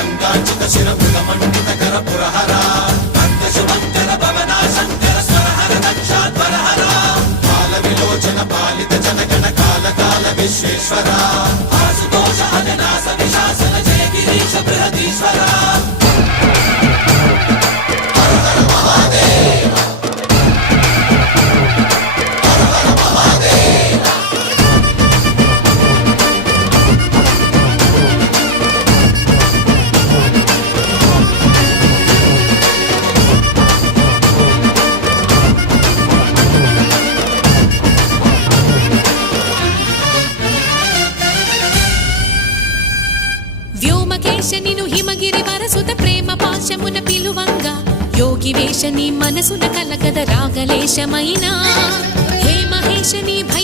గంగాచిత శిరమృగమండిత కర పురహర భక్త శుభంకర భవనా శంకర స్వరహర దక్షాధ్వరహర కాల విలోచన పాలిత జనగణ కాల కాల విశ్వేశ్వర ఆశుతోష అజనాస విశాసన జయ గిరీశ బృహదీశ్వర వ్యోమకేశనిను హిమగిరి వరసుత ప్రేమ పాశమున పిలువంగా యోగి వేషని మనసున కలగద రాగలేశమైనా హే మహేశని భయ